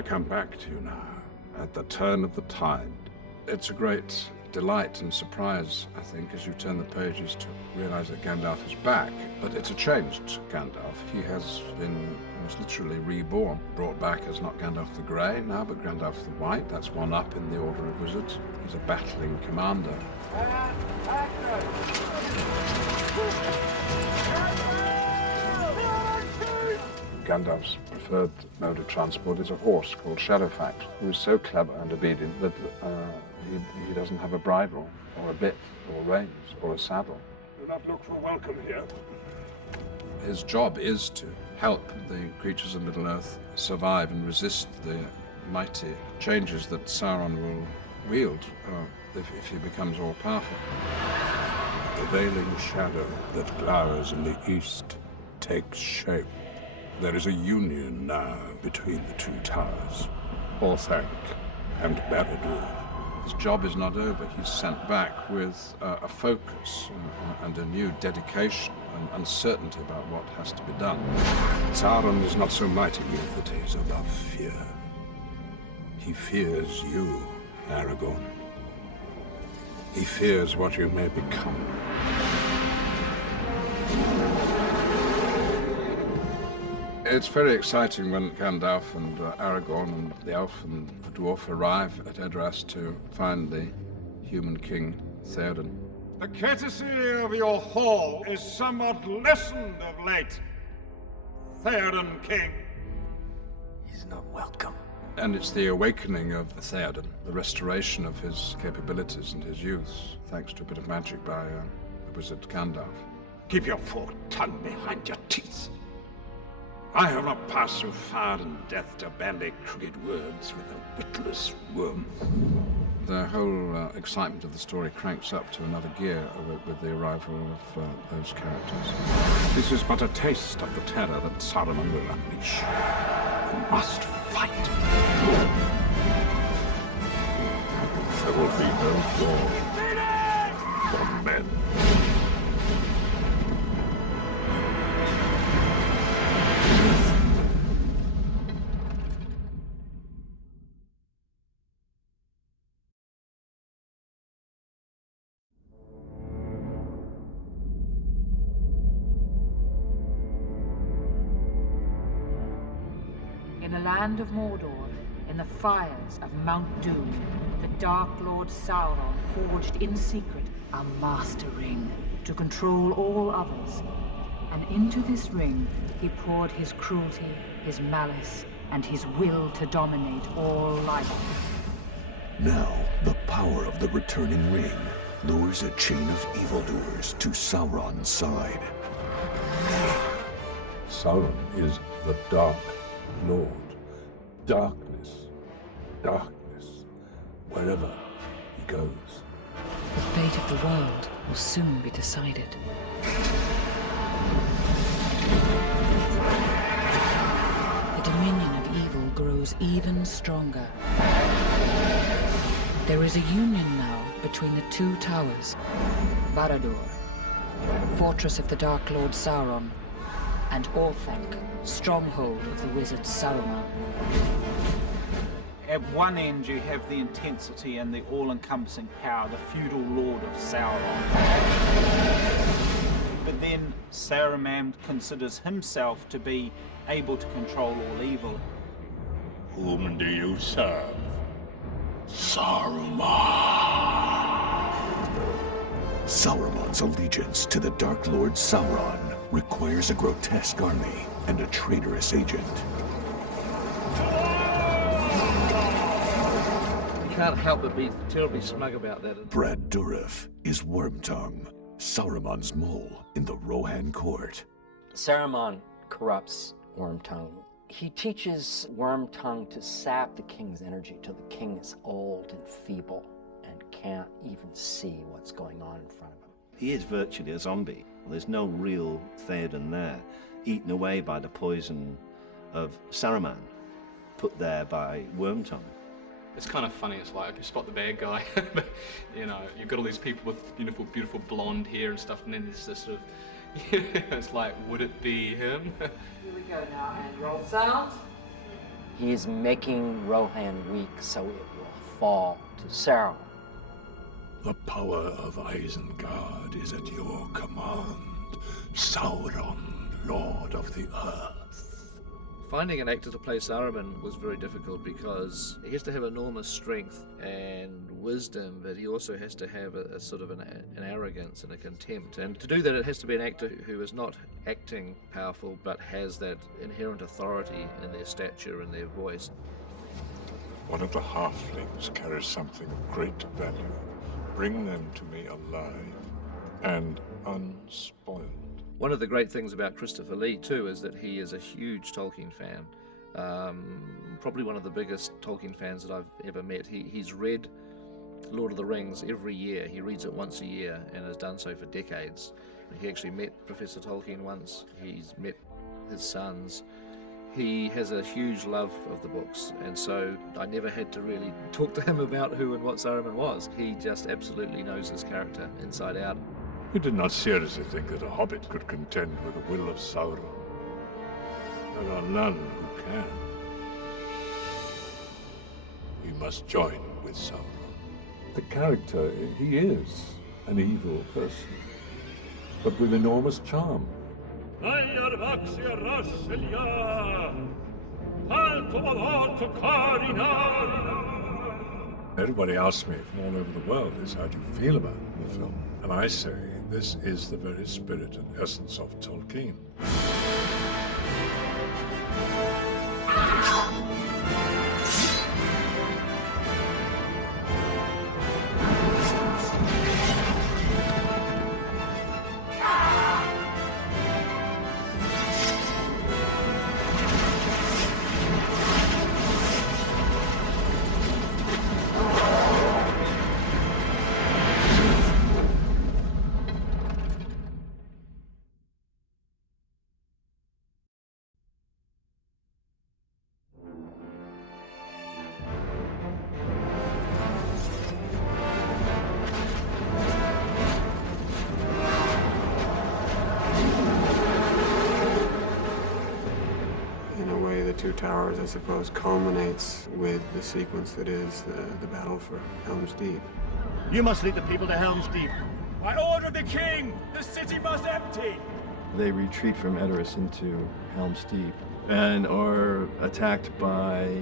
I come back to you now, at the turn of the tide. It's a great delight and surprise, I think, as you turn the pages to realize that Gandalf is back. But it's a changed Gandalf. He has been almost literally reborn, brought back as not Gandalf the Grey now, but Gandalf the White. That's one up in the Order of Wizards. He's a battling commander. Gandalf's preferred mode of transport is a horse called Shadowfax, who is so clever and obedient that he doesn't have a bridle, or a bit, or reins, or a saddle. Do not look for welcome here. His job is to help the creatures of Middle-earth survive and resist the mighty changes that Sauron will wield if he becomes all-powerful. The veiling shadow that glowers in the east takes shape. There is a union now between the two towers, Orthanc and Barad-dûr. His job is not over. He's sent back with a focus and a new dedication and certainty about what has to be done. Sauron is not so mighty that he is above fear. He fears you, Aragorn. He fears what you may become. It's very exciting when Gandalf and Aragorn and the elf and the dwarf arrive at Edoras to find the human king, Theoden. The courtesy of your hall is somewhat lessened of late, Theoden King. He's not welcome. And it's the awakening of Theoden, the restoration of his capabilities and his youth, thanks to a bit of magic by the wizard Gandalf. Keep your forked tongue behind your teeth. I have not passed so far in death to bandy crooked words with a witless worm. The whole excitement of the story cranks up to another gear with the arrival of those characters. This is but a taste of the terror that Saruman will unleash. You must fight. There will be no war for men. In the land of Mordor, in the fires of Mount Doom, the Dark Lord Sauron forged in secret a master ring to control all others. And into this ring, he poured his cruelty, his malice, and his will to dominate all life. Now, the power of the returning ring lures a chain of evildoers to Sauron's side. Sauron is the Dark Lord. Darkness, darkness, wherever he goes. The fate of the world will soon be decided. The dominion of evil grows even stronger. There is a union now between the two towers. Barad-dûr, fortress of the Dark Lord Sauron, and Orthanc, stronghold of the wizard Saruman. At one end you have the intensity and the all-encompassing power, the feudal lord of Sauron. But then Saruman considers himself to be able to control all evil. Whom do you serve? Saruman. Saruman's allegiance to the Dark Lord Sauron requires a grotesque army and a traitorous agent. You can't help but be terribly smug about that. Barad-dûr is Wormtongue, Saruman's mole in the Rohan court. Saruman corrupts Wormtongue. He teaches Wormtongue to sap the king's energy till the king is old and feeble and can't even see what's going on in front of him. He is virtually a zombie. There's no real Theoden there, eaten away by the poison of Saruman, put there by Wormtongue. It's kind of funny. It's like you spot the bad guy, but you know, you've got all these people with beautiful, beautiful blonde hair and stuff, and then there's this sort of, it's like, would it be him? Here we go now, and roll sound. He is making Rohan weak so it will fall to Sauron. The power of Isengard is at your command, Sauron, Lord of the Earth. Finding an actor to play Saruman was very difficult because he has to have enormous strength and wisdom, but he also has to have a sort of an arrogance and a contempt. And to do that, it has to be an actor who is not acting powerful, but has that inherent authority in their stature and their voice. One of the halflings carries something of great value. Bring them to me alive and unspoiled. One of the great things about Christopher Lee, too, is that he is a huge Tolkien fan. Probably one of the biggest Tolkien fans that I've ever met. He's read Lord of the Rings every year. He reads it once a year and has done so for decades. He actually met Professor Tolkien once. He's met his sons. He has a huge love of the books, and so I never had to really talk to him about who and what Saruman was. He just absolutely knows his character inside out. You did not seriously think that a hobbit could contend with the will of Sauron. There are none who can. We must join with Sauron. The character, he is an evil person, but with enormous charm. Everybody asks me from all over the world is how do you feel about the film? And I say this is the very spirit and essence of Tolkien. Two Towers, I suppose, culminates with the sequence that is the battle for Helm's Deep. You must lead the people to Helm's Deep. By order of the king, the city must empty. They retreat from Edoras into Helm's Deep and are attacked by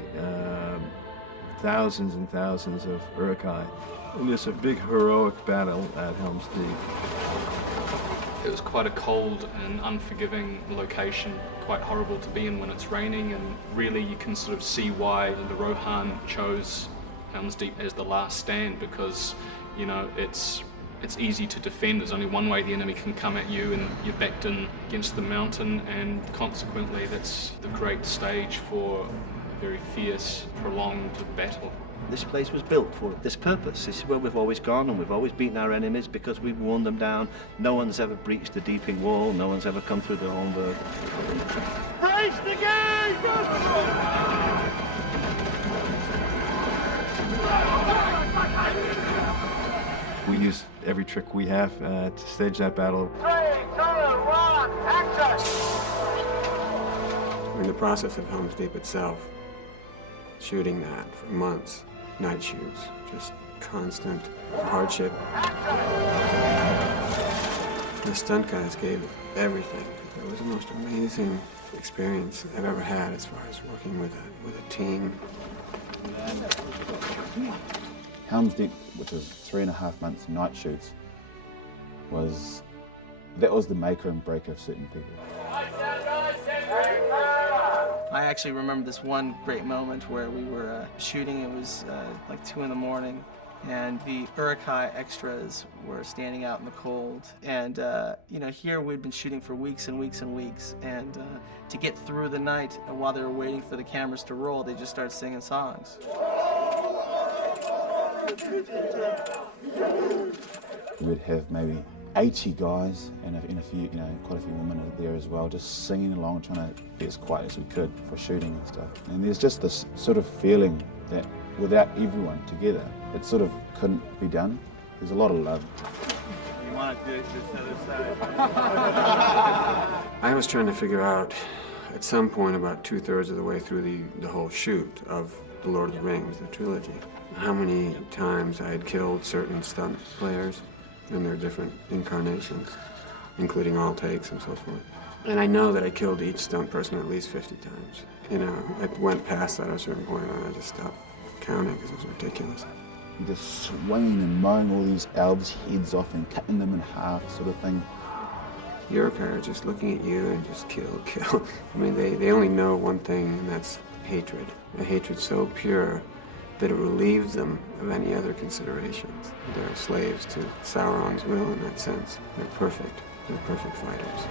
thousands and thousands of Uruk-hai. And it's a big heroic battle at Helm's Deep. It was quite a cold and unforgiving location, quite horrible to be in when it's raining, and really you can sort of see why the Rohan chose Helm's Deep as the last stand, because, you know, it's easy to defend. There's only one way the enemy can come at you, and you're backed in against the mountain, and consequently that's the great stage for a very fierce, prolonged battle. This place was built for this purpose. This is where we've always gone, and we've always beaten our enemies because we've worn them down. No one's ever breached the Deeping Wall. No one's ever come through the Holmberg. Race the gate! We used every trick we have to stage that battle. 3, 2, 1, action! In the process of Helm's Deep itself, shooting that for months, night shoots, just constant hardship. The stunt guys gave everything. It was the most amazing experience I've ever had as far as working with a team. Helm's Deep, which was 3.5 months night shoots, that was the maker and breaker of certain people. I actually remember this one great moment where we were shooting. It was like 2 in the morning, and the Uruk-hai extras were standing out in the cold. And you know, here we'd been shooting for weeks and weeks and weeks, and to get through the night, while they were waiting for the cameras to roll, they just started singing songs. We'd have maybe 80 guys and a few, quite a few women there as well, just singing along, trying to be as quiet as we could for shooting and stuff. And there's just this sort of feeling that without everyone together, it sort of couldn't be done. There's a lot of love. You want to do it just the other side. I was trying to figure out at some point about 2/3 of the way through the whole shoot of The Lord of the Rings, the trilogy, how many times I had killed certain stunt players in their different incarnations, including all takes and so forth. And I know that I killed each stunt person at least 50 times. You know, I went past that at a certain point and I just stopped counting because it was ridiculous. Just swinging and mowing all these elves' heads off and cutting them in half, sort of thing. Europeans just looking at you and just kill, kill. I mean, they only know one thing, and that's hatred. A hatred so pure that it relieves them of any other considerations. They're slaves to Sauron's will in that sense. They're perfect. They're perfect fighters.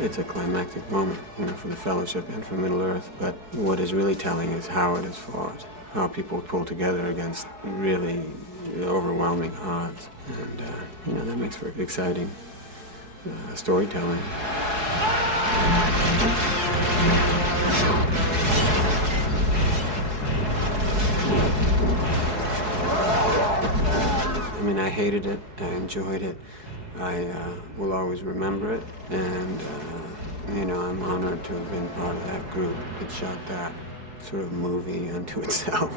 It's a climactic moment, you know, for the Fellowship and for Middle-earth, but what is really telling is how it is fought, how people pull together against really overwhelming odds, and, you know, that makes for exciting storytelling. I mean, I hated it, I enjoyed it, I will always remember it, and, you know, I'm honored to have been part of that group that shot that sort of movie unto itself.